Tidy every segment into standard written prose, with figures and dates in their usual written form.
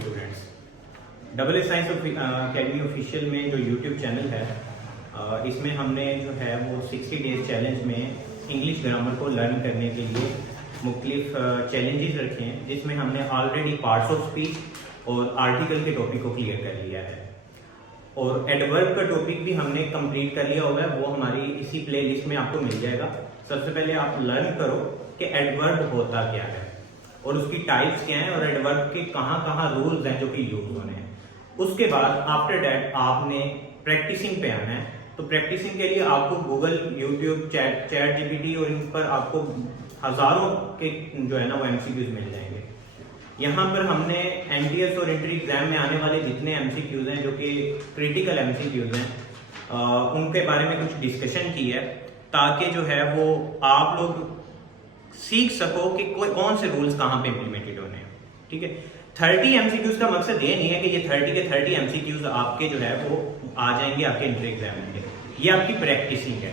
Students, double A science academy official में जो YouTube channel है, इसमें हमने जो है वो 60 डेज चैलेंज में इंग्लिश ग्रामर को लर्न करने के लिए मुख्तलिफ चैलेंजेस रखे हैं, जिसमें हमने ऑलरेडी पार्ट्स ऑफ स्पीच और आर्टिकल के टॉपिक को क्लियर कर लिया है और एडवर्ब का टॉपिक भी हमने कंप्लीट कर लिया होगा। वो हमारी इसी प्लेलिस्ट में आपको मिल जाएगा। सबसे पहले आप लर्न करो कि एडवर्ब होता क्या है और उसकी टाइप्स क्या हैं और एडवर्ब के कहाँ रूल्स हैं जो कि यूज होने हैं। उसके बाद आफ्टर दैट आपने प्रैक्टिसिंग पे आना है। तो प्रैक्टिसिंग के लिए आपको गूगल, यूट्यूब, चैट जीपीटी और इन पर आपको हजारों के जो है ना वो एमसीक्यूज मिल जाएंगे। यहाँ पर हमने एमटीएस और इंटर एग्जाम में आने वाले जितने एमसीक्यूज हैं जो कि क्रिटिकल एमसीक्यूज हैं, उनके बारे में कुछ डिस्कशन की है ताकि जो है वो आप लोग सीख सको कि कौन से रूल्स कहाँ पे इम्प्लीमेंटेड होने हैं। ठीक है, 30 एमसीक्यूज का मकसद ये नहीं है कि ये 30 के 30 एमसीक्यूज आपके जो है वो आ जाएंगे आपके इंटर एग्जाम में। ये आपकी प्रैक्टिसिंग है।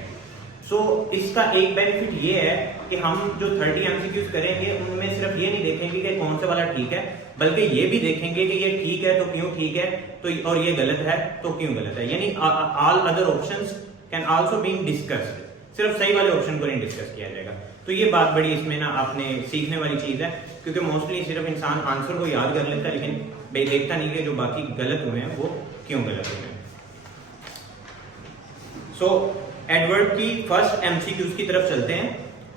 सो इसका एक बेनिफिट ये है कि हम जो 30 एमसीक्यूज करेंगे उनमें सिर्फ ये नहीं देखेंगे कि कौन सा वाला ठीक है, बल्कि ये भी देखेंगे कि ये ठीक है तो क्यों ठीक है, तो और ये गलत है तो क्यों गलत है। यानी all other options can also being discussed, सिर्फ सही वाले ऑप्शन को नहीं डिस्कस किया जाएगा। तो ये बात बड़ी इसमें ना आपने सीखने वाली चीज है, क्योंकि मोस्टली सिर्फ इंसान आंसर को याद कर लेता है लेकिन देखता नहीं कि जो बाकी गलत हुए हैं वो क्यों गलत हुए हैं। सो एडवर्ब की फर्स्ट एमसीक्यूज की तरफ चलते हैं।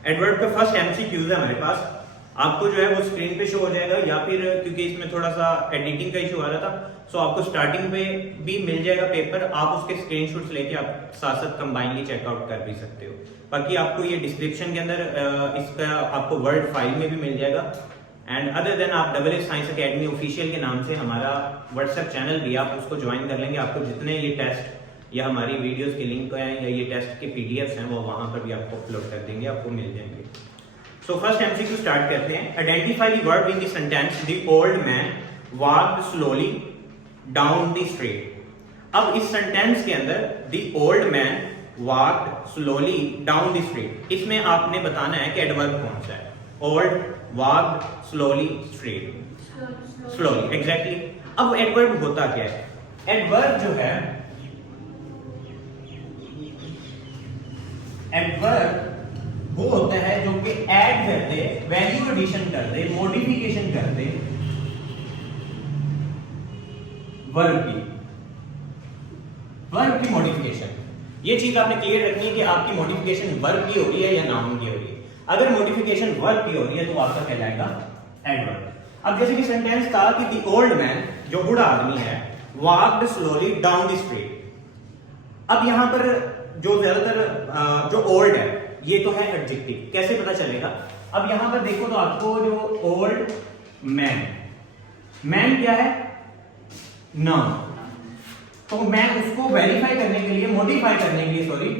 एडवर्ब का फर्स्ट एमसीक्यूज है हमारे पास, आपको जो है वो स्क्रीन पे शो हो जाएगा या फिर क्योंकि इसमें थोड़ा सा एडिटिंग का इशू आ रहा था, सो आपको स्टार्टिंग पे भी मिल जाएगा पेपर, आप उसके स्क्रीनशॉट्स लेके आप साथ साथ कंबाइनली चेकआउट कर भी सकते हो। बाकी आपको ये डिस्क्रिप्शन के अंदर इसका आपको वर्ड फाइल में भी मिल जाएगा। एंड अदर देन आप double A science academy official के नाम से हमारा व्हाट्सएप चैनल भी आप उसको ज्वाइन कर लेंगे। आपको जितने ये टेस्ट या हमारी वीडियोस के लिंक हैं या ये टेस्ट के पीडीएफ्स हैं वो वहां पर भी आपको अपलोड कर देंगे, आपको मिल जाएंगे। सो फर्स्ट एमसीक्यू स्टार्ट करते हैं। Identify the verb in the sentence the old man walked slowly down the street. अब इस सेंटेंस के अंदर the old man walked slowly down the street, इसमें आपने बताना है कि एडवर्ब कौन सा है। Old, walked, slowly, street, slowly, exactly. अब एडवर्ब होता क्या है? एडवर्ब जो है, एडवर्ब वो होता है जो कि ऐड कर दे, वैल्यू एडिशन कर दे, मॉडिफिकेशन कर दे वर्ब की मॉडिफिकेशन। ये चीज आपने क्लियर रखनी है कि आपकी मॉडिफिकेशन वर्ब की हो रही है या नाउन की हो रही है। अगर मॉडिफिकेशन वर्ब की हो रही है तो आपका कहलाएगा एडवर्ब। अब जैसे कि सेंटेंस था कि द ओल्ड मैन, जो बूढ़ा आदमी है, walked slowly down the street. अब यहां पर जो ज्यादातर जो ओल्ड है ये तो है एडजेक्टिव, कैसे पता चलेगा? अब यहां पर देखो तो आपको जो ओल्ड मैन, मैन क्या है? नाउन। तो मैं उसको वेरीफाई करने के लिए, मॉडिफाई करने के लिए सॉरी,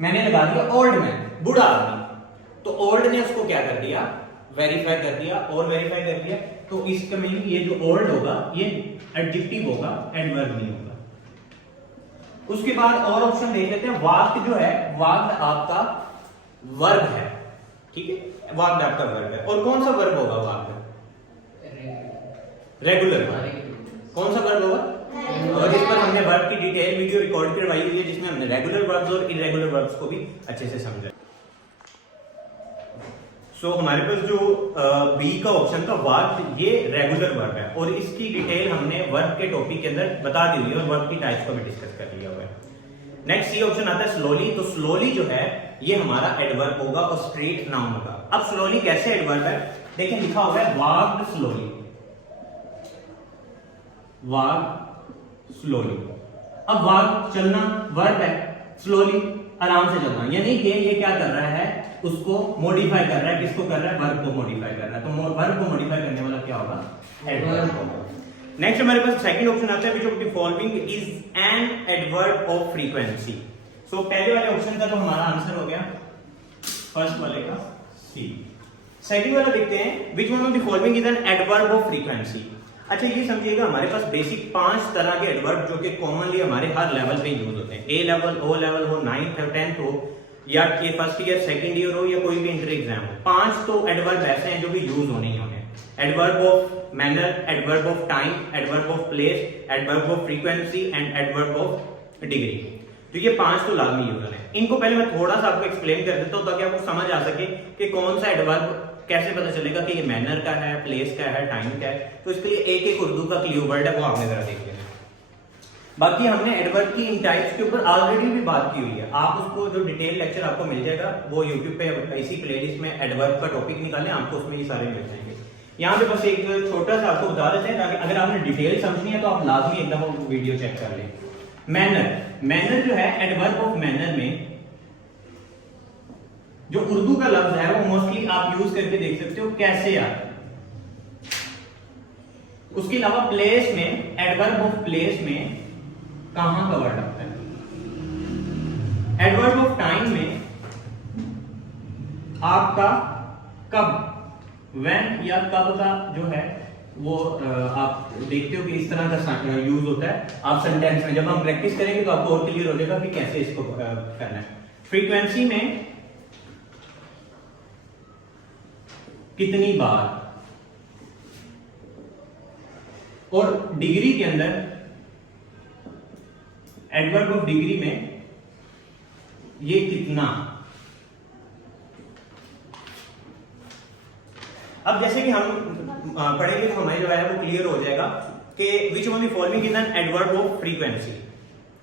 मैंने लगा दिया ओल्ड मैन, बूढ़ा आदमी। तो ओल्ड ने उसको क्या कर दिया? वेरीफाई कर दिया और वेरीफाई कर दिया। तो इसका मीनिंग ये जो ओल्ड होगा ये एडजेक्टिव होगा, एडवर्ब नहीं होगा। उसके बाद और ऑप्शन देख लेते हैं। वाक्ड जो है, वाक्ड आपका वर्ब है, ठीक है, वाक्ड आपका वर्ब है। और कौन सा वर्ब होगा वाक्ड? Regular verb. कौन सा वर्ब होगा? और इस पर हमने वर्ब की डिटेल वीडियो रिकॉर्ड करवाई हुई है जिसमें हमने रेगुलर वर्ब्स और इरेगुलर वर्ब्स को भी अच्छे से समझा। सो हमारे पास जो बी का ऑप्शन था वाक्ड, ये रेगुलर वर्ब है और इसकी डिटेल हमने वर्ब के टॉपिक के अंदर बता दी हुई है और वर्ब की टाइप्स को भी डिस्कस कर लिया हुआ है। नेक्स्ट सी ऑप्शन आता है स्लोली। तो स्लोली जो है ये हमारा एडवर्ब होगा और स्ट्रेट नाउन होगा। अब स्लोली कैसे एडवर्ब है? देखिए लिखा हुआ है वॉक्ड स्लोली, वॉक स्लोली। अब वॉक चलना वर्ब है, स्लोली आराम से चलना, यानी कि ये क्या कर रहा है? उसको मॉडिफाई कर रहा है। किसको कर रहा है? वर्ब को मॉडिफाई कर रहा है। तो वर्ब को मॉडिफाई करने वाला क्या होगा? एडवर्ब होगा। नेक्स्ट हमारे पास सेकंड ऑप्शन आता है which of the following is an adverb of frequency. So पहले वाले ऑप्शन का तो हमारा आंसर हो गया, फर्स्ट वाले का सी। सेकंड वाला देखते हैं which one of the following is an adverb of frequency. अच्छा ये समझिएगा हमारे पास बेसिक 5 तरह के एडवर्ब जो कि कॉमनली हमारे हर लेवल पे यूज होते हैं। ए लेवल, ओ लेवल हो, 9th और 10th हो, या कि फर्स्ट ईयर, सेकंड ईयर हो, या कोई भी इंटर एग्जाम हो। 5 तो एडवर्ब ऐसे हैं जो भी यूज होने ही होने। Adverb of manner, adverb of time, adverb of place, adverb of frequency and adverb of degree. तो ये 5 तो लाजमी यूज होने हैं। इनको पहले मैं थोड़ा सा आपको एक्सप्लेन कर देता हूँ ताकि आपको समझ आ सके कि कौन सा एडवर्ब कैसे पता चलेगा कि ये मैनर का है, प्लेस का है, टाइम का है। तो इसके लिए एक एक उर्दू का क्लू वर्ड है, वो आपने जरा देख लेना। बाकी हमने एडवर्ब की इन टाइप्स के ऊपर ऑलरेडी भी बात की हुई है, आप उसको जो डिटेल लेक्चर आपको मिल जाएगा वो यूट्यूब पे इसी प्लेलिस्ट में एडवर्ब का टॉपिक निकालें, आपको उसमें ये सारे मिल जाएंगे। यहाँ पे बस एक छोटा सा आपको बता देते हैं ताकि अगर आपने डिटेल समझनी है तो आप लाजमी एकदम वो वीडियो चेक कर लें। मैनर, मैनर जो है एडवर्ब ऑफ मैनर में जो उर्दू का लफ्ज है वो मोस्टली आप यूज करके देख सकते हो कैसे आता है। उसके अलावा प्लेस में, एडवर्ब ऑफ प्लेस में कहां का वर्ड आता है। एडवर्ब ऑफ टाइम में आपका कब, व्हेन या कब का जो है वो आप देखते हो कि इस तरह का यूज होता है आप सेंटेंस में। जब हम प्रैक्टिस करेंगे तो आपको और क्लियर हो जाएगा कि कैसे इसको करना है। फ्रीक्वेंसी में कितनी बार, और डिग्री के अंदर एडवर्ब ऑफ डिग्री में ये कितना। अब जैसे कि हम पढ़ेंगे तो हमें जो है वो क्लियर हो जाएगा कि which one the following is an adverb of frequency.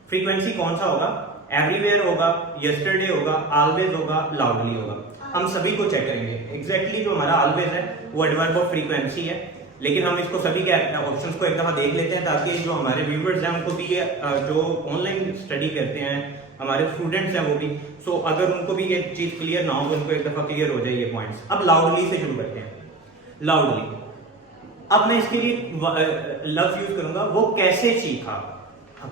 Frequency कौन सा होगा, एवरीवेयर होगा, यस्टरडे होगा, ऑलवेज होगा, लाउडली होगा। हम सभी को चेक करेंगे। एग्जैक्टली जो हमारा ऑलवेज है वो एडवर्ब ऑफ फ्रीक्वेंसी है, लेकिन हम इसको सभी के ऑप्शंस को एक दफा देख लेते हैं ताकि जो हमारे व्यूअर्स हैं उनको भी ये जो ऑनलाइन स्टडी करते हैं हमारे स्टूडेंट्स हैं वो भी, सो अगर उनको भी ये चीज क्लियर ना हो तो उनको एक दफा क्लियर हो जाए ये पॉइंट्स। अब लाउडली से शुरू करते हैं। लाउडली, अब मैं इसके लिए लफ्ज यूज करूंगा वो कैसे चीखा।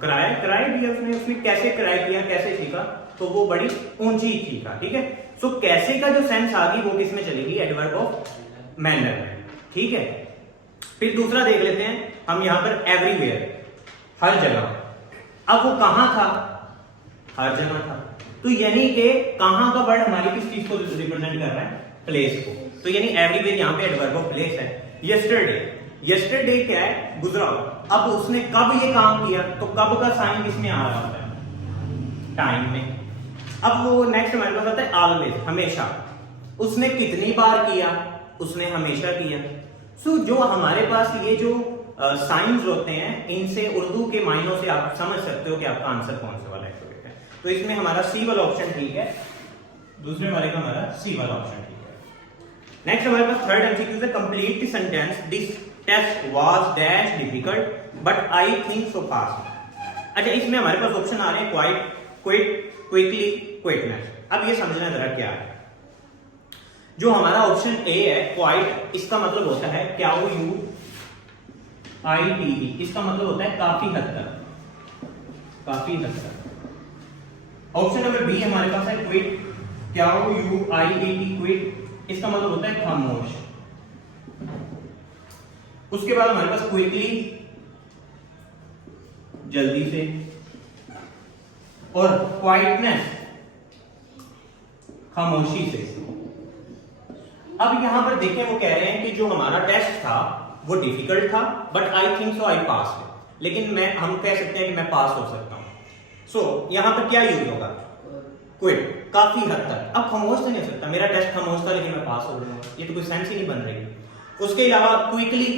कराया, कराया दिया उसने, उसने कैसे कराया किया, कैसे सीखा, तो वो बड़ी ऊंची चीखा। ठीक है, सो कैसे का जो सेंस आ गई वो किस में चलेगी, एडवर्ब ऑफ मैनर में। ठीक है, फिर दूसरा देख लेते हैं हम यहां पर एवरीवेयर, हर जगह। अब वो कहां था, हर जगह था, तो यानी कि कहां का वर्ड हमारी किस चीज को रिप्रेजेंट कर रहा है, प्लेस को। तो यानी एवरीवेयर यहां पे एडवर्ब ऑफ प्लेस है। यस्टरडे, यस्टरडे क्या है, गुजरा। अब उसने कब ये काम किया, तो कब का साइन किसमें आ रहा होता है, टाइम में। अब वो नेक्स्ट हमारे पास आता है ऑलवेज, हमेशा। उसने कितनी बार किया, उसने हमेशा किया। सो जो हमारे पास ये जो साइंस होते हैं इनसे उर्दू के मायनों से आप समझ सकते हो कि आपका आंसर कौन सा वाला है। तो इसमें हमारा सी वाला ऑप्शन ठीक है, दूसरे वाले का हमारा सी वाला ऑप्शन ठीक है। नेक्स्ट हमारे पास थर्ड एमसीक्यू है, complete the sentence this test was dash difficult but I think so fast. अच्छा, इसमें हमारे पास ऑप्शन आ रहे हैं क्वाइट, क्विक, क्विकली, क्विकनेस। अब ये समझना जरा क्या है। जो हमारा ऑप्शन ए है क्वाइट, इसका मतलब होता है क्या, वो यू आई टी ई, इसका मतलब होता है काफी हद तक, काफी हद तक। ऑप्शन नंबर बी हमारे पास है क्विक, क्या वो you I A T, quick, इसका मतलब होता है खामोश। उसके बाद हमारे पास क्विकली, जल्दी से, और क्वाइटनेस, खामोशी से। अब यहां पर देखें वो कह रहे हैं कि जो हमारा टेस्ट था वो डिफिकल्ट था बट आई थिंक सो आई पास, लेकिन हम कह सकते हैं कि मैं पास हो सकता हूं। सो यहां पर क्या यूज होगा, क्विक, काफी हद तक। अब खामोश तो नहीं हो सकता, मेरा टेस्ट खामोश था लेकिन मैं पास हो गया, ये तो कोई सेंस ही नहीं बन रही। उसके अलावा क्विकली,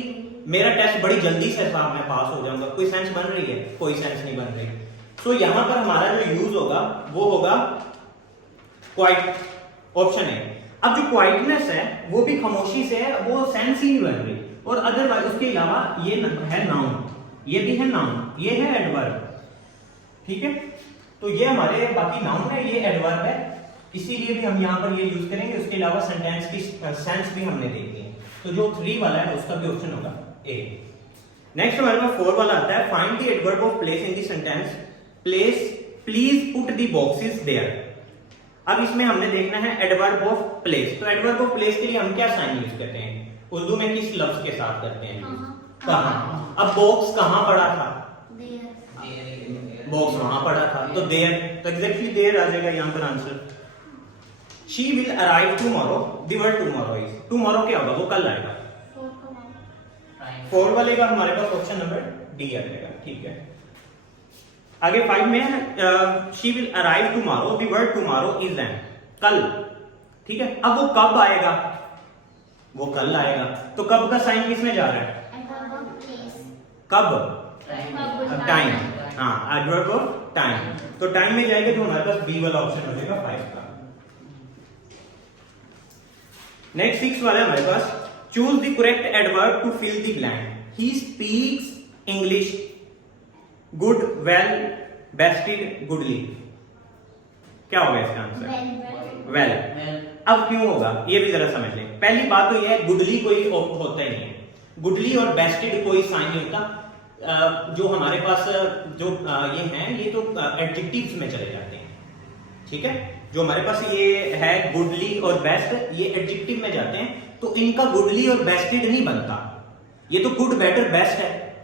मेरा टेस्ट बड़ी जल्दी से था, मैं पास हो जाऊंगा, कोई सेंस बन रही है, कोई सेंस नहीं बन रही। सो यहां पर हमारा जो यूज होगा वो होगा क्वाइट, ऑप्शन है। अब जो क्वाइटनेस है वो भी खामोशी से है, वो सेंस ही नहीं बन रही। और अदरवाइज उसके अलावा ये है नाउन, ये भी है नाउन, ये है एडवर्ब। ठीक है, तो ये हमारे बाकी नाउन है, ये एडवर्ब है, इसीलिए भी हम यहां पर ये यूज करेंगे। उसके अलावा सेंटेंस की सेंस भी हमने देखी है, तो जो 3 वाला है उसका भी ऑप्शन होगा ए। नेक्स्ट हमारे पास 4 वाला आता है, find the adverb of place in the sentence, place please put the boxes there. अब इसमें हमने देखना है एडवर्ब ऑफ प्लेस। तो एडवर्ब ऑफ प्लेस के लिए हम क्या साइन यूज करते हैं, उर्दू में किस लफ्ज के साथ करते हैं, कहां। अब बॉक्स कहां पड़ा था, बॉक्स वहां पड़ा था, तो देयर, तो एग्जैक्टली देयर आ जाएगा यहां पर answer. She will arrive tomorrow, the word tomorrow is, tomorrow क्या होगा, वो कल आएगा, 4 वाले का हमारे पास ऑप्शन नंबर डी आ जाएगा। ठीक है, आगे 5 में she will arrive tomorrow, the word tomorrow is an, कल। ठीक है, अब वो कब आएगा, वो कल आएगा, तो कब का साइन किस में जा रहा है, कब, टाइम, हाँ एडवर्ब ऑफ टाइम, तो टाइम में जाएगा तो हमारे पास बी वाला ऑप्शन हो जाएगा 5 का। नेक्स्ट 6 वाला है हमारे पास, choose the correct adverb to fill the blank, he speaks English good, well, bested, goodly. क्या होगा इसका आंसर, वेल। अब क्यों होगा ये भी जरा समझ लें। पहली बात तो ये है, गुडली कोई होता ही नहीं है, गुडली और बेस्टेड कोई साइन नहीं होता। जो हमारे पास जो ये हैं ये तो एडजेक्टिव्स में चले जाते हैं। ठीक है, जो हमारे पास ये है गुडली और बेस्ट, ये एडजेक्टिव में जाते हैं, तो इनका गुडली और बेस्टेड नहीं बनता। ये तो गुड, बेटर, बेस्ट है,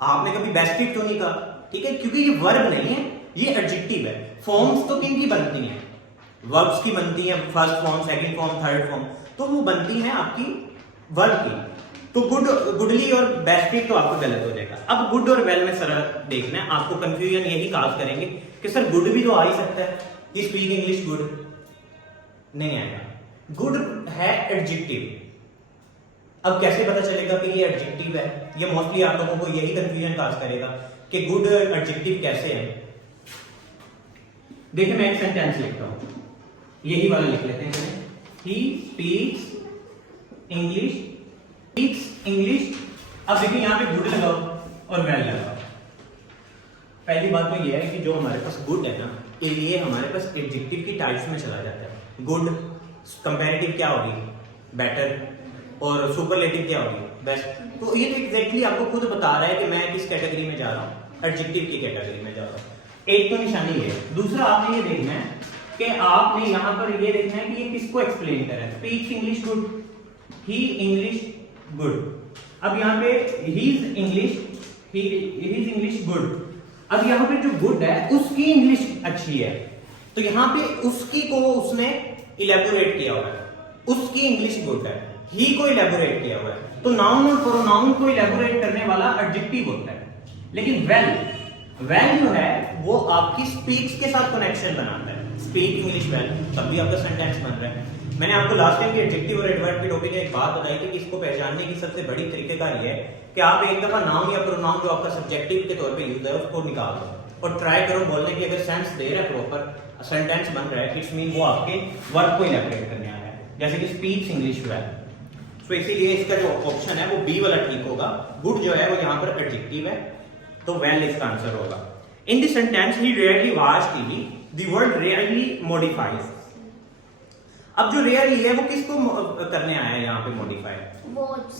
आपने कभी बेस्टेड तो नहीं कहा। ठीक है, क्योंकि ये वर्ब नहीं है, ये एडजेक्टिव है। फॉर्म्स तो किन की बनती हैं, वर्ब्स की बनती हैं, first form, second form, third form, तो वो बनती हैं आपकी वर्ब की। तो गुड, गुडली और बेस्टेड तो आपको गलत हो जाएगा। अब गुड और वेल में सर देखना है, आपको कंफ्यूजन यही काज करेंगे कि सर गुड भी तो आ ही सकता है, कि स्पीक इंग्लिश गुड, नहीं आएगा। गुड है एडजेक्टिव, अब कैसे पता चलेगा कि ये एडजेक्टिव है, ये मोस्टली आप लोगों को यही कंफ्यूजन काज करेगा कि गुड एडजेक्टिव कैसे है। देखिए मैं एक सेंटेंस लिखता हूं, यही वाला लिख लेते हैं, ही स्पीक्स इंग्लिश, स्पीक्स इंग्लिश। अब देखिए यहां पे गुड लगाओ और वेल लगाओ। पहली बात तो ये है कि जो हमारे पास गुड है ना, ये हमारे पास एडजेक्टिव की टाइप्स में चला जाता है। गुड कंपैरेटिव क्या होगी, बेटर, और सुपरलेटिव क्या होगी, बेस्ट। तो ये तो एग्जैक्टली आपको खुद बता रहा है कि मैं किस कैटेगरी में जा रहा हूँ, एडजेक्टिव की कैटेगरी में जा रहा हूँ। एक तो निशानी है, दूसरा आपने ये देखना है कि आपने यहाँ पर ये देखना है कि ये किसको एक्सप्लेन कर रहा है। स्पीक्स इंग्लिश गुड, ही इंग्लिश गुड। अब यहाँ पे ही इज इंग्लिश गुड। अब यहाँ पे जो गुड है उसकी इंग्लिश अच्छी है, तो यहाँ पे उसकी को उसने इलेबोरेट किया हुआ है, उसकी इंग्लिश गुड है, ही को इलेबोरेट किया हुआ है। तो नाउन और प्रोनाउन को इलेबोरेट करने वाला एडजेक्टिव होता है। लेकिन वेल जो है वो आपकी स्पीक्स के साथ कनेक्शन बनाता है, स्पीक इंग्लिश वेल, तब भी आपका सेंटेंस बन रहा है। मैंने आपको लास्ट टाइम के एडजेक्टिव और एडवर्ब के टॉपिक में एक बात बताई थी कि इसको पहचानने की सबसे बड़ी तरीकेकार ये है कि आप एक दफा नाउन या प्रोनाउन जो आपका सब्जेक्टिव के तौर पे यूज है उसको निकाल दो और ट्राई करो बोलने की। अगर सेंस दे रहा है, प्रॉपर सेंटेंस बन रहा है, इट्स मीन वो आपके वर्ब को इलेबोरेट करने आया है, जैसे कि स्पीक्स इंग्लिश वेल। तो इसीलिए इसका जो ऑप्शन है वो बी वाला ठीक होगा। गुड जो है वो यहाँ पर एडजेक्टिव है, तो वेल इसका आंसर होगा। In this sentence he rarely watch TV, the word rarely modifies. अब जो रेयरली है वो किसको करने आया है यहाँ पे मॉडिफाई,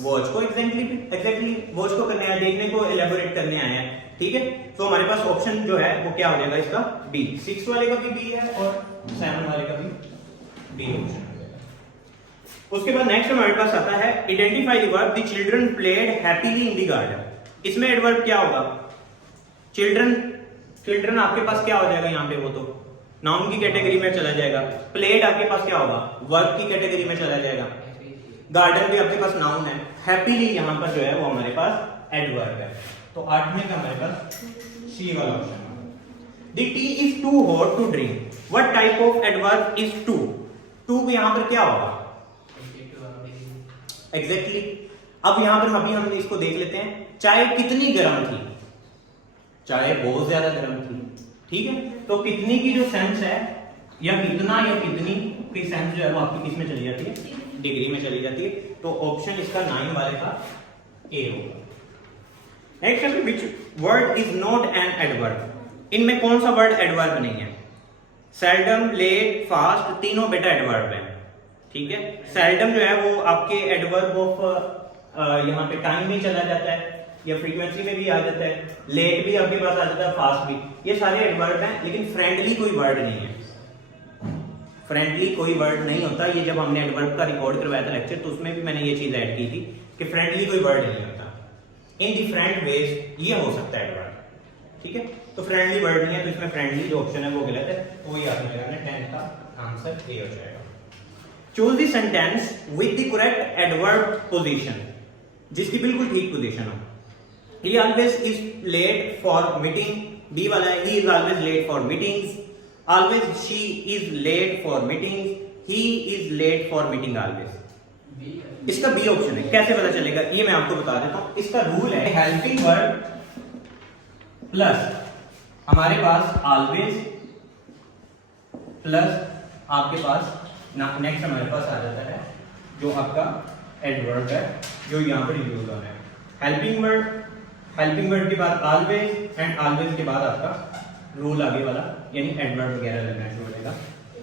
वॉच को। एग्जैक्टली वॉच को करने आया, देखने को इलेबोरेट करने आया है। ठीक है, तो हमारे पास ऑप्शन जो है वो क्या हो जाएगा इसका, डी। 6 वाले का भी बी है और 7 वाले का भी बी ऑप्शन। उसके बाद नेक्स्ट हमारे पास आता है identify the verb the children played happily in the garden. इसमें एडवर्ब क्या होगा, चिल्ड्रन आपके पास क्या हो जाएगा यहाँ पे, वो तो नाउन की कैटेगरी में चला जाएगा। प्लेड आपके पास क्या होगा, वर्ब की कैटेगरी में चला जाएगा। गार्डन भी आपके पास नाउन है। हैप्पीली यहाँ पर जो है वो हमारे पास एडवर्ब है। तो 8वें का हमारे पास सी वाला ऑप्शन है। The tea is too hot to drink, what type of adverb is too. Too यहाँ पर क्या होगा, एग्जैक्टली। अब यहां पर अभी हम इसको देख लेते हैं। चाय कितनी गर्म थी, चाय बहुत ज्यादा गर्म थी। ठीक है, तो कितनी की जो सेंस है, या कितना या कितनी की सेंस जो है वो आपकी किस में चली जाती है, डिग्री में चली जाती है। तो ऑप्शन इसका 9 वाले का ए होगा। नेक्स्ट है which word is not an adverb. इनमें कौन सा वर्ड एडवर्ब नहीं है। सेल्डम, लेट, फास्ट, तीनों बेटा एडवर्ब है। ठीक है, सेल्डम जो है वो आपके एडवर्ब ऑफ यहाँ पे टाइम में चला जाता है या फ्रीक्वेंसी में भी आ जाता है। लेट भी आपके पास आ जाता है, फास्ट भी, ये सारे एडवर्ब हैं। लेकिन फ्रेंडली कोई वर्ड नहीं है, फ्रेंडली कोई वर्ड नहीं होता। ये जब हमने एडवर्ब का रिकॉर्ड करवाया था लेक्चर, तो उसमें भी मैंने ये चीज ऐड की थी कि फ्रेंडली कोई वर्ड नहीं होता। इन डिफरेंट वेज ये हो सकता है एडवर्ब। ठीक है, तो फ्रेंडली वर्ड नहीं है, तो इसमें फ्रेंडली जो ऑप्शन है वो गलत है, तो वही याद रखना। 10 का आंसर ए हो जाएगा। Choose the sentence with the correct adverb position. जिसकी बिल्कुल ठीक पोजीशन हो। He always is late for meeting. B वाला है, he is always late for meetings. Always she is late for meetings. He is late for meeting always. इसका B option है। कैसे पता चलेगा ये मैं आपको बता देता हूं। इसका रूल है हेल्पिंग वर्ब प्लस हमारे पास ऑलवेज प्लस आपके पास नेक्स्ट हमारे पास आ जाता है जो आपका एडवर्ब है जो यहाँ पर यूज हो रहा है। हेल्पिंग वर्ब के बाद ऑलवेज एंड ऑलवेज के बाद आपका रूल आगे वाला यानी एडवर्ब वगैरह लगना शुरू हो जाएगा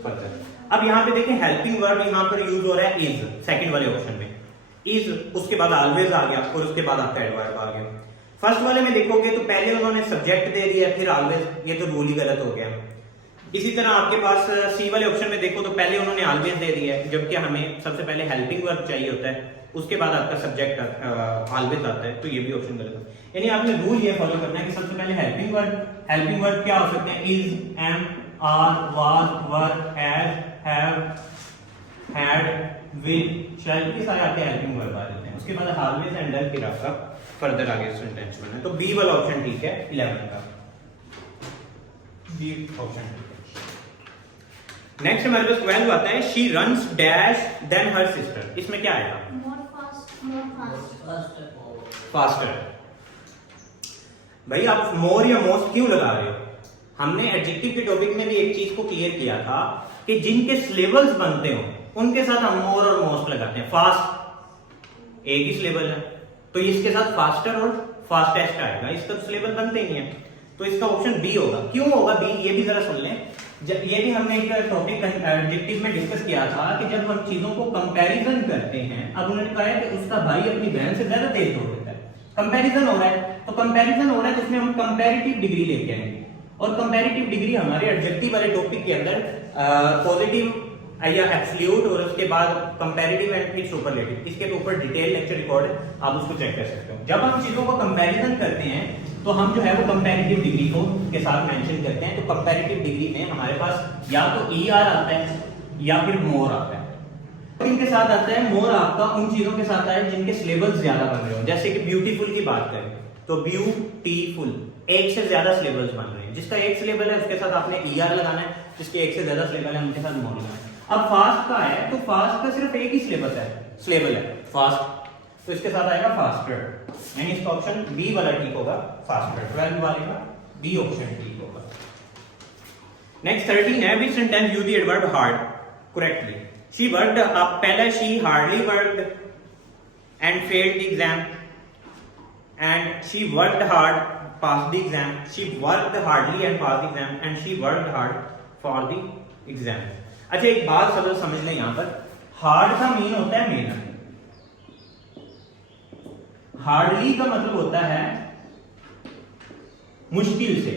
फर्दर। अब यहाँ पे देखें हेल्पिंग वर्ब यहाँ पर यूज हो रहा है इज, सेकंड वाले ऑप्शन में इज, उसके बाद ऑलवेज आ गया और उसके बाद आपका एडवर्ब आ गया। फर्स्ट वाले में देखोगे तो पहले उन्होंने सब्जेक्ट दे दिया फिर ऑलवेज, ये तो रूल ही गलत हो गया। इसी तरह आपके पास सी वाले ऑप्शन में देखो तो पहले उन्होंने ऑलवेज दे दिया है जबकि हमें सबसे पहले हेल्पिंग वर्ब चाहिए होता है, उसके बाद आपका सब्जेक्ट ऑलवेज आता है, तो ये भी ऑप्शन गलत है। यानी आपने रूल ये फॉलो करना है कि सबसे पहले हेल्पिंग वर्ब क्या हो सकते हैं, is, am, are, was, were, has, have, had, will, shall, ये सारे आपके हेल्पिंग वर्ब आ जाते हैं। उसके बाद ऑलवेज एंड देन फिर आपका फर्दर आगे सेंटेंस बनना है। तो बी वाला ऑप्शन ठीक है 11 का, बी ऑप्शन ठीक है। नेक्स्ट हमारे पास 12 आता है she runs dash than her sister. इसमें क्या आएगा, फास्टर। भाई आप मोर या मोस्ट क्यों लगा रहे हो? हमने एडजेक्टिव के टॉपिक में भी एक चीज को क्लियर किया था कि जिनके सिलेबल्स बनते हो उनके साथ हम मोर और मोस्ट लगाते हैं। फास्ट एक ही सिलेबल है तो इसके साथ फास्टर और फास्टेस्ट आएगा, इसका सिलेबल बनते ही नहीं है, तो इसका ऑप्शन बी होगा। क्यों होगा बी, ये भी जरा सुन लें। ये भी हमने एक टॉपिक एडजेक्टिव में डिस्कस किया था कि जब हम चीजों को कंपैरिजन करते हैं, अब उन्होंने कहा है कि उसका भाई अपनी बहन से ज्यादा तेज दौड़ देता है, कंपैरिजन हो रहा है, तो कंपैरिजन हो रहा है तो उसमें हम कंपैरेटिव डिग्री लेके आएंगे और कंपैरेटिव डिग्री हमारे एडजेक्टिव वाले टॉपिक के अंदर पॉजिटिव या एब्सोल्यूट और उसके बाद कंपैरेटिव एंड फिर सुपरलेटिव, इसके ऊपर डिटेल लेक्चर रिकॉर्ड है, आप उसको चेक कर सकते हो। जब हम चीजों को कंपैरिजन करते हैं तो हम जो है वो कंपैरेटिव डिग्री को के साथ मेंशन करते हैं। तो कंपैरेटिव डिग्री में हमारे पास या तो ER आता है या फिर मोर आता है। इनके साथ आता है मोर आपका उन चीजों के साथ आता है जिनके सिलेबल्स ज्यादा बन रहे हो। जैसे कि ब्यूटीफुल की बात करें तो ब्यूटीफुल, एक से ज्यादा सिलेबल्स बन रहे हैं। जिसका एक सिलेबल है उसके साथ आपने ER लगाना है, जिसके एक से ज्यादा सिलेबल है उनके साथ मोर लगाना है। अब फास्ट का है तो फास्ट का सिर्फ एक ही सिलेबल है फास्ट, तो इसके साथ आएगा फास्टर, यानी इसका ऑप्शन बी वाला ठीक होगा, फास्टर। 12 वाले का बी ऑप्शन ठीक होगा। नेक्स्ट 13 है विच sentence use the adverb hard correctly. She worked, अब पहला she hardly worked and failed the exam, and she worked hard pass the exam, she worked hardly and pass the exam, and she worked hard for the exam. अच्छा एक बात सब समझ लें, यहां पर हार्ड का मीन होता है मेहनत, हार्डली का मतलब होता है मुश्किल से,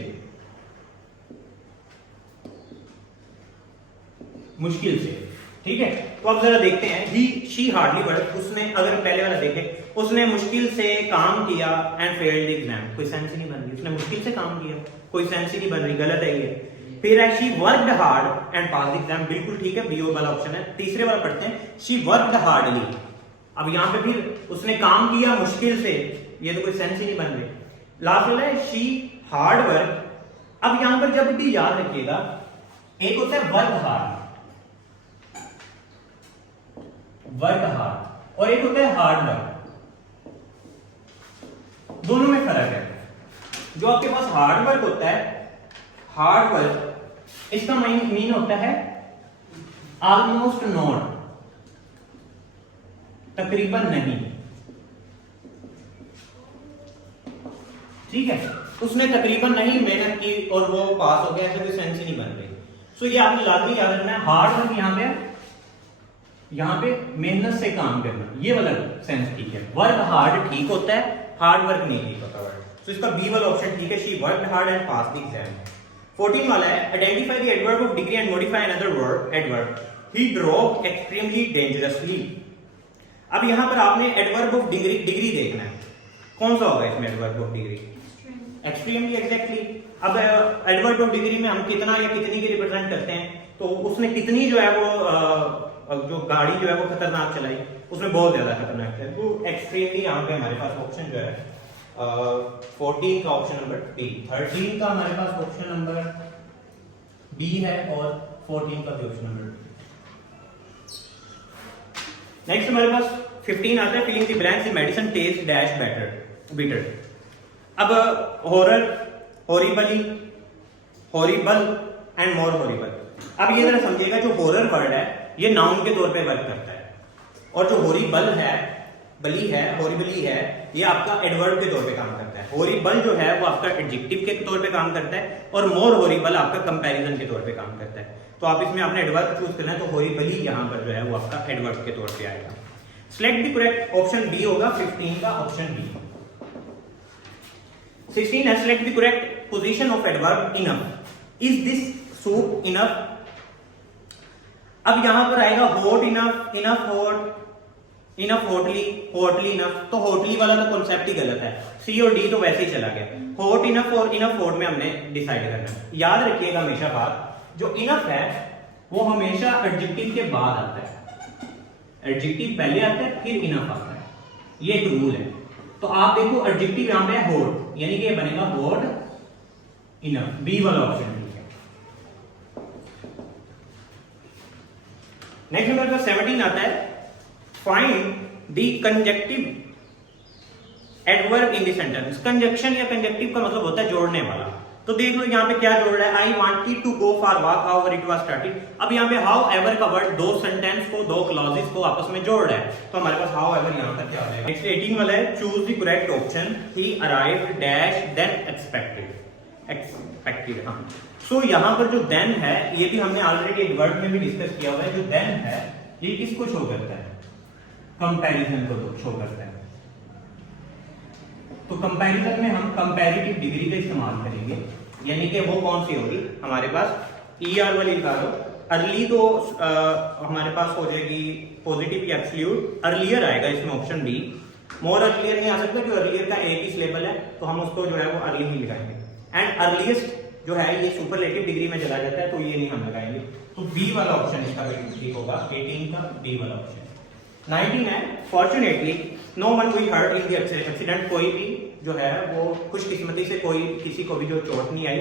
मुश्किल से, ठीक है। तो अब जरा देखते हैं ही शी हार्डली वर्क, उसने अगर पहले वाला देखें उसने मुश्किल से काम किया एंड फेल्ड द एग्जाम, कोई सेंस ही नहीं बन रही, उसने मुश्किल से काम किया कोई सेंस ही नहीं बन रही, गलत है ये। फिर है she worked hard and pass the exam, बिल्कुल ठीक है, बी वाला ऑप्शन है। तीसरे वाला पढ़ते हैं शी वर्कड हार्डली, अब यहां पे फिर उसने काम किया मुश्किल से, ये तो कोई सेंस ही नहीं बन रही। लास्ट वाला है शी हार्ड वर्क, अब यहां पर जब भी याद रखिएगा एक होता है वर्क हार्ड और एक होता है हार्ड वर्क, दोनों में फर्क है। जो आपके पास हार्ड वर्क होता है, हार्ड वर्क इसका मीन होता है ऑलमोस्ट नॉट, तकरीबन नहीं, ठीक है। उसने तकरीबन नहीं मेहनत की और वो पास हो गया, ऐसे कोई सेंस ही नहीं बन रही। सो ये आपने लाजमी याद रखना है, हार्ड वर्क यहाँ पे मेहनत से काम करना, ये वाला सेंस ठीक है। वर्क हार्ड ठीक होता है, हार्ड वर्क नहीं ठीक होता वर्ड। सो इसका बी वाला ऑप्शन ठीक है, she worked hard and pass the exam. 14 वाला है identify the adverb of degree and modify another verb adverb, he drove extremely dangerously. अब यहां पर आपने एडवर्ब ऑफ डिग्री देखना है, कौन सा होगा इसमें adverb of degree, extremely, exactly. अब एडवर्ब ऑफ डिग्री में हम कितना या कितनी की रिप्रेजेंट करते हैं, तो उसने कितनी जो है वो जो गाड़ी जो है वो खतरनाक चलाई, उसमें बहुत ज्यादा खतरनाक है। तो एक्सट्रीमली यहाँ पे हमारे पास ऑप्शन जो है 14 का ऑप्शन नंबर बी, 13 का हमारे पास ऑप्शन नंबर बी है और 14 का भी ऑप्शन नंबर बी। नेक्स्ट हमारे पास 15 आता है filling the blanks in medicine test dash better. अब horror, horribly, horrible and more horrible. अब ये जरा समझिएगा, जो हॉरर वर्ड है ये नाउन के तौर पे वर्क करता है, और जो हॉरिबल है, हॉरिबली है, ये आपका एडवर्ब के तौर पे काम करता है। हॉरिबल जो है वो आपका एडजेक्टिव के तौर पे काम करता है, और मोर हॉरिबल आपका कंपैरिजन के तौर पे काम करता है। तो आप इसमें अपने एडवर्ब चूज करना है, तो हॉरिबली यहाँ पर जो है वो आपका एडवर्ब के तौर पे आएगा। Select the correct option B होगा 15 का ऑप्शन बी। 16 है select the correct position of adverb enough. Is this soup enough? अब यहां पर आएगा hot enough, enough hot, enough hotly, hotly enough. तो हॉटली वाला तो कॉन्सेप्ट ही गलत है, सी और डी तो वैसे ही चला गया। हॉट इनफ और इनफ हॉट में हमने डिसाइड करना है। याद रखिएगा हमेशा बात, जो इनफ है वो हमेशा एडजेक्टिव के बाद आता है, एडजेक्टिव पहले आता है फिर इनफ आता है, ये एक रूल है। तो आप देखो एडजेक्टिव यहां पे है हॉट, यानी कि ये बनेगा हॉट इनफ, बी वाला ऑप्शन ठीक है। नेक्स्ट नंबर पर 17 आता है find the conjunctive adverb in the sentence. Conjunction या कंजक्टिव का मतलब होता है जोड़ने वाला। तो देख लो यहाँ पे क्या जोड़ रहा है, I wanted to go for walk however it was started. अब यहाँ पे हाउ एवर का वर्ड दो सेंटेंस को, दो क्लॉजेस को आपस में जोड़ रहा है, तो हमारे पास हाउ एवर यहाँ पर क्या हो जाएगा। नेक्स्ट 18 वाला है choose the correct option, he arrived dash then expected. हाँ, सो यहाँ पर जो देन है ये भी हमने ऑलरेडी एक वर्ड में भी डिस्कस किया हुआ है। जो देन है ये किसको शो करता है, कंपैरिजन को शो करता है। तो कंपैरिजन में हम कंपैरेटिव डिग्री का इस्तेमाल करेंगे, यानी कि वो कौन सी होगी हमारे पास ईआर वाली लिखा लो। अर्ली तो हमारे पास हो जाएगी पॉजिटिव या एब्सोल्यूट, अर्लियर आएगा इसमें ऑप्शन बी। मोर अर्लियर नहीं आ सकता क्योंकि अर्लियर का एक ही सिलेबल है, तो हम उसको जो है वो अर्ली ही लगाएंगे। एंड अर्लीस्ट जो है ये सुपरलेटिव डिग्री में चला जाता है, तो ये नहीं हम लगाएंगे। तो बी वाला ऑप्शन इसका ठीक होगा, 18 का बी वाला ऑप्शन। 19 है fortunately no one we hurt in the accident. कोई भी जो है वो खुशकिस्मती से कोई किसी को भी जो चोट नहीं आई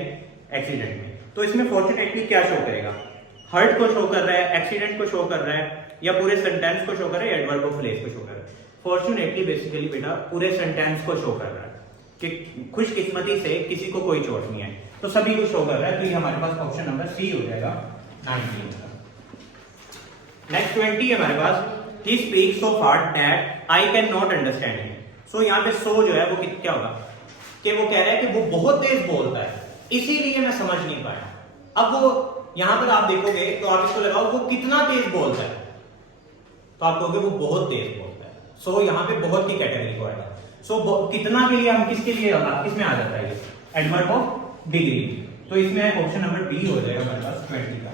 एक्सीडेंट में। तो इसमें फॉर्चुनेटली क्या शो करेगा, हर्ट को शो कर रहा है, एक्सीडेंट को शो कर रहा है, या पूरे सेंटेंस को शो कर रहा है, एडवर्ब ऑफ प्लेस को शो कर रहा है। फॉर्चुनेटली बेसिकली बेटा पूरे सेंटेंस को शो कर रहा है कि खुशकिस्मती से किसी को कोई चोट नहीं आई, तो सभी को शो कर रहा है। तो ये हमारे पास ऑप्शन नंबर सी हो जाएगा 19 का। नेक्स्ट 20 है हमारे पास he speaks so hard that I cannot understand him। सो यहाँ पे सो जो है वो क्या होगा कि वो कह रहा है कि वो बहुत तेज बोलता है, इसीलिए मैं समझ नहीं पाया। अब वो यहाँ पर आप देखोगे तो आप इसको लगाओ वो कितना तेज बोलता है, तो आप कहोगे वो बहुत तेज बोलता है। सो यहाँ पे बहुत की कैटेगरी को आएगा। सो कितना के लिए हम किसके लिए किसमें आ जाता है, ये एडवर्ब ऑफ डिग्री। तो इसमें ऑप्शन नंबर बी हो जाएगा हमारे पास 20 का।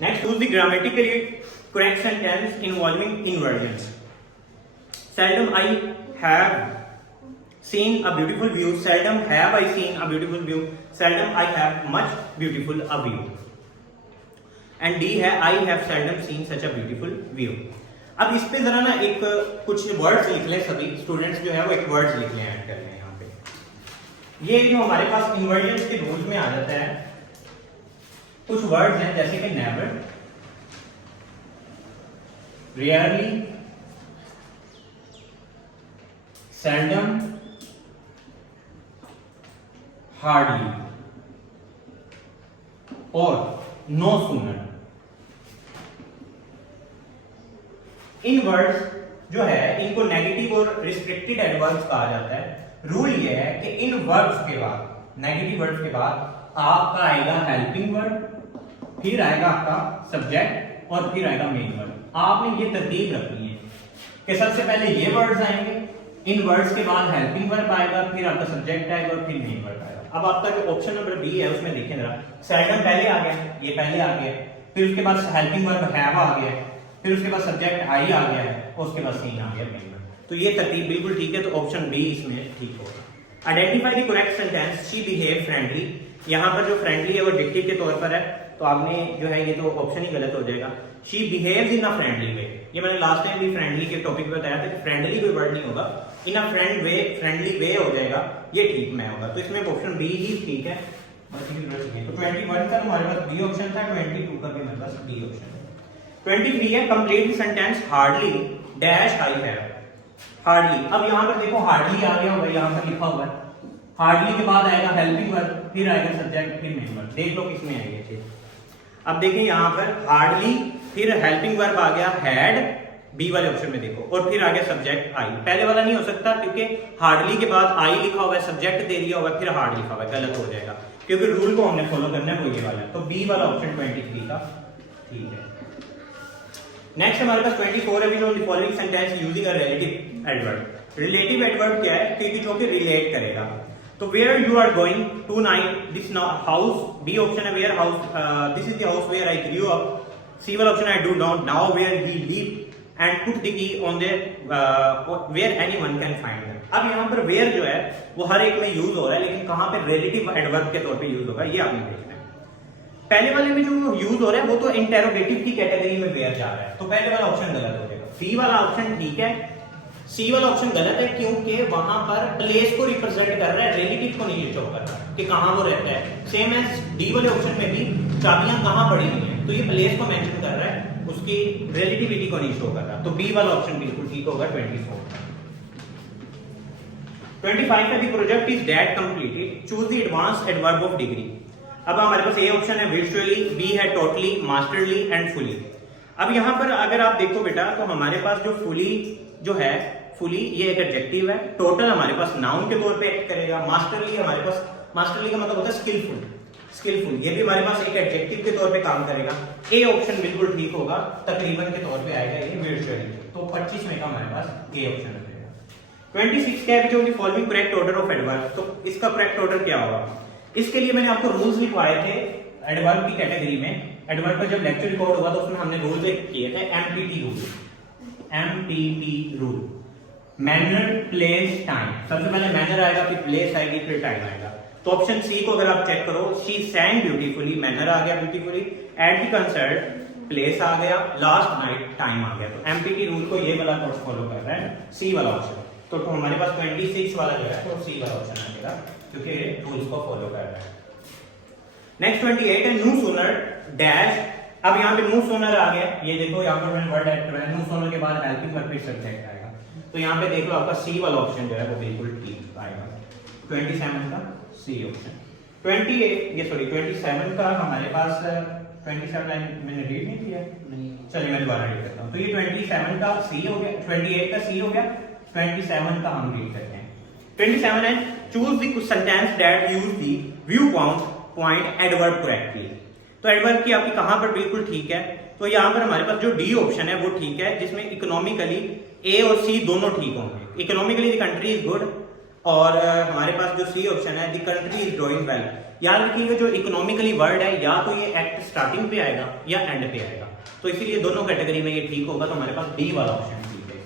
Next choose the grammatically correct sentence involving inversions। Seldom I have seen a beautiful view, seldom have I seen a beautiful view, seldom I have much beautiful a view। And D है I have seldom seen such a beautiful view। अब इस पे जरा ना एक कुछ words लिख लें, सभी स्टूडेंट्स जो है वो एक वर्ड्स लिख लें, ऐड कर लें यहाँ पे। ये जो हमारे पास इन्वर्जन्स के रूल्स में आ जाता है, कुछ वर्ड्स हैं जैसे कि नेवर, rarely, seldom, hardly और no sooner। इन वर्ड्स जो है इनको नेगेटिव और रिस्ट्रिक्टेड एडवर्ब्स कहा जाता है। रूल ये है कि इन वर्ड्स के बाद, नेगेटिव वर्ड्स के बाद आपका आएगा हेल्पिंग वर्ड, फिर आएगा आपका सब्जेक्ट और फिर आएगा मेन वर्ड। आपने ये तरतीब रखनी है कि सबसे पहले ये वर्ड्स आएंगे, इन वर्ड्स के बाद हेल्पिंग वर्ब आएगा, फिर आपका सब्जेक्ट आएगा और फिर मेन वर्ब आएगा। अब आपका जो ऑप्शन नंबर बी है उसमें देखें जरा, सेल्डम पहले आ गया, ये पहले आ गया, फिर उसके बाद हेल्पिंग वर्ब हैव आ गया, फिर उसके बाद सब्जेक्ट आई आ गया है और उसके बाद सीन आ गया मेन वर्ब। तो ये तरतीब बिल्कुल ठीक है, तो ऑप्शन बी इसमें ठीक होगा। Identify the correct sentence she behave friendly. यहाँ पर जो फ्रेंडली है वो एडजेक्टिव के तौर पर है, तो आपने जो है ये तो ऑप्शन ही गलत हो जाएगा। She behaves in a friendly way, ये मैंने लास्ट टाइम भी फ्रेंडली के टॉपिक पे बताया था कि फ्रेंडली कोई वर्ड नहीं होगा, इन अ फ्रेंडली वे हो जाएगा, ये ठीक में होगा। तो इसमें ऑप्शन बी ही ठीक है। तो 21 का हमारे पास बी ऑप्शन था, 22 का भी हमारे पास बी ऑप्शन है। 23 है complete the sentence hardly dash I have. Hardly, अब यहाँ पर देखो हार्डली आ गया होगा, यहाँ पर लिखा हुआ है हार्डली के बाद आएगा हेल्पिंग वर्ब, फिर आएगा सब्जेक्ट, फिर मेन वर्ब। देख लो किसमें आई है चीज। अब देखिए यहाँ पर हार्डली, फिर हेल्पिंग वर्ब आ गया हैड, बी वाले ऑप्शन में देखो, और फिर आ गया सब्जेक्ट आई। पहले वाला नहीं हो सकता क्योंकि हार्डली के बाद आई लिखा हुआ है, सब्जेक्ट दे दिया हुआ है, फिर हार्ड लिखा हुआ है, गलत हो जाएगा क्योंकि रूल को हमने फॉलो करना है, वो ये वाला है। तो बी वाला ऑप्शन 23 का ठीक है। नेक्स्ट हमारे पास 24 है, the following sentence using a relative adverb. Relative adverb क्या है? क्योंकि जो कि रिलेट करेगा। तो where you are going tonight, this house, B option है where house, this is the house where I grew up, C वाला option I do not, now where he live and put the key on there where anyone can find them. अब यहाँ पर where जो है वो हर एक में use हो रहा है, लेकिन कहाँ पे रिलेटिव एडवर्ब के तौर पे यूज होगा ये आपने देखना है। पहले वाले में जो यूज हो रहा है वो तो इंटेरोगेटिव की कैटेगरी में वेयर जा रहा है, तो पहले वाला ऑप्शन गलत हो जाएगा। सी वाला ऑप्शन ठीक है, सी वाला ऑप्शन गलत है क्योंकि वहां पर प्लेस को रिप्रेजेंट कर रहा है, रिलेटिव को नहीं शो कर रहा कि कहां वो रहता है। सेम एज डी वाले ऑप्शन में भी चाबियां कहां पड़ी हुई हैं, तो ये प्लेस को मेंशन कर रहा है, उसकी रिलेटिविटी को नहीं शो कर रहा। तो बी वाला ऑप्शन बिल्कुल ठीक होगा 24। 25 का the project is that completed, choose the advance adverb of degree. अब हमारे पास ए ऑप्शन है विजुअली, बी है टोटली, मास्टरली एंड फुली। अब यहाँ पर अगर आप देखो बेटा तो हमारे पास जो फुली जो है, फुली ये एक एडजेक्टिव है, टोटल हमारे पास नाउन के तौर पे एक्ट करेगा, मास्टरली हमारे पास, मास्टरली का मतलब होता है स्किलफुल, स्किलफुल ये भी हमारे पास एक एडजेक्टिव के तौर पे काम करेगा। ए ऑप्शन बिल्कुल ठीक होगा, तकरीबन के तौर पे आएगा ये विजुअली। तो 25 में का हमारे पास ए ऑप्शन रहेगा। 26 क्या है, जो following correct order of adverb, तो इसका करेक्ट ऑर्डर क्या होगा? इसके लिए मैंने आपको रूल्स लिखवाए थे एडवर्ब की कैटेगरी में। एडवर्ब का जब लेक्चर रिकॉर्ड हुआ तो उसमें हमने रूल्स किए थे, empty rule, empty rule, manner, place, time. सबसे पहले मैनर आएगा, फिर प्लेस आएगी, फिर टाइम आएगा। तो ऑप्शन सी को अगर आप चेक करो, शी सैंग ब्यूटीफुली, मैनर आ गया beautifully, at the concert place आ गया, लास्ट नाइट टाइम आ गया। तो एमपीटी रूल को ये वाला कोर्स फॉलो कर रहा है, सी वाला ऑप्शन। तो हमारे पास 26 वाला जो है तो सी वाला ऑप्शन आ जाएगा क्योंकि रूल्स को फॉलो कर रहा है। नेक्स्ट 28 है नो सूनर डैश। अब यहाँ पे नो सूनर आ गया, ये देखो यहाँ पर मैंने वर्ड ऐड करवाया, नो सूनर के बाद हेल्पिंग वर्ब फिर सब्जेक्ट आएगा। तो यहाँ पे देख लो आपका सी वाला ऑप्शन जो है वो बिल्कुल ठीक आएगा, 27 का सी ऑप्शन। 27 का हमारे पास 27 मैंने रीड नहीं किया, चलिए मैं दोबारा रीड करता हूँ। तो ये 27 का सी हो गया, 28 का सी हो गया, 27 का हम रीड करते हैं। 27 है choose the sentence that use the view point adverb correctly. तो एडवर्ब की आपकी कहां पर बिल्कुल ठीक है, तो यहां पर हमारे पास जो डी ऑप्शन है वो ठीक है, जिसमें इकोनॉमिकली ए और सी दोनों ठीक होंगे। Economically the country is good, और हमारे पास जो सी ऑप्शन है the country is doing well. याद रखिएगा जो इकोनॉमिकली वर्ड है या तो ये एक्ट स्टार्टिंग पे आएगा या एंड पे आएगा, तो इसीलिए दोनों कैटेगरी में ये ठीक होगा। तो हमारे पास डी वाला ऑप्शन ठीक है।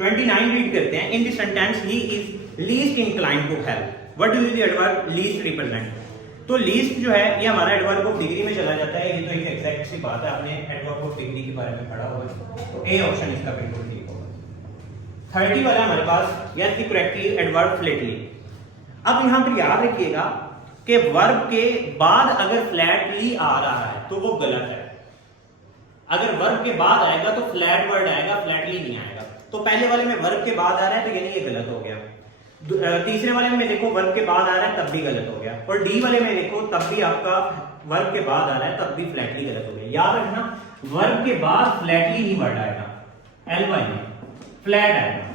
29 रीड करते हैं, in the sentence he is least inclined to help, what do the adverb least represent. तो लीस्ट जो है ये हमारा एडवर्ब ऑफ डिग्री में चला जाता है, ये तो एक एग्जैक्ट सी बात है, आपने एडवर्ब ऑफ डिग्री के बारे में पढ़ा हुआ है, तो ए ऑप्शन इसका बिल्कुल ठीक होगा। 30 वाला हमारे पास yes the correct adverb flatly. अब यहां पर याद रखिएगा कि वर्ब के बाद अगर फ्लैटली आ रहा है तो वो गलत है। अगर वर्ब के बाद आएगा तो फ्लैट वर्ड आएगा, फ्लैटली नहीं आएगा। तो पहले वाले में वर्ब के बाद आ रहा है तो यानी ये गलत हो गया। तीसरे वाले में देखो वर्ब के बाद आ रहा है तब भी गलत हो गया, और डी वाले में देखो तब भी आपका वर्ब के बाद आ रहा है तब भी फ्लैटली गलत हो गया। याद रखना वर्ब के बाद फ्लैटली ही वर्ड आएगा, एलवाई में फ्लैट आएगा,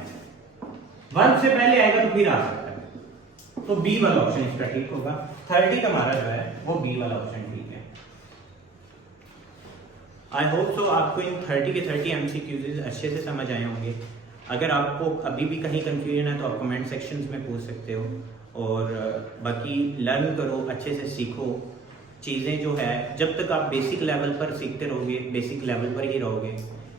वर्ब से पहले आएगा तो फिर आ सकता है। तो बी वाला ऑप्शन इसका ठीक होगा। 30 का हमारा जो है वो बी वाला ऑप्शन ठीक है। आई होप सो आपको इन 30 के 30 एमसीक्यूज अच्छे से समझ आए होंगे। अगर आपको अभी भी कहीं कंफ्यूजन है तो आप कमेंट सेक्शंस में पूछ सकते हो, और बाकी लर्न करो, अच्छे से सीखो चीज़ें जो है। जब तक आप बेसिक लेवल पर सीखते रहोगे, बेसिक लेवल पर ही रहोगे,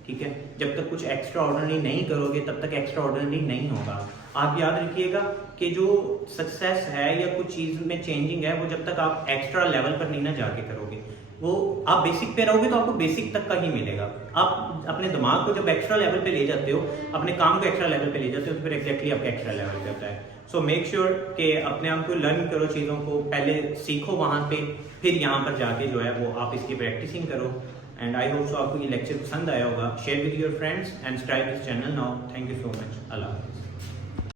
ठीक है। जब तक कुछ एक्स्ट्रा ऑर्डिनरी नहीं करोगे तब तक एक्स्ट्रा ऑर्डिनरी नहीं होगा। आप याद रखिएगा कि जो सक्सेस है या कुछ चीज में चेंजिंग है वो जब तक आप एक्स्ट्रा लेवल पर नहीं ना जाके करोगे, वो आप बेसिक पे रहोगे तो आपको बेसिक तक का ही मिलेगा। आप अपने दिमाग को जब एक्स्ट्रा लेवल पे ले जाते हो, अपने काम को एक्स्ट्रा लेवल पे ले जाते हो, तो फिर एग्जैक्टली आपका एक्स्ट्रा लेवल पे होता है। सो मेक श्योर कि अपने आप को लर्न करो, चीज़ों को पहले सीखो वहाँ पे, फिर यहाँ पर जाके जो है वो आप इसकी प्रैक्टिसिंग करो। एंड आई होप सो आपको ये लेक्चर पसंद आया होगा। Share with your friends and subscribe this channel now. Thank you so much. अल्लाह हाफिज़।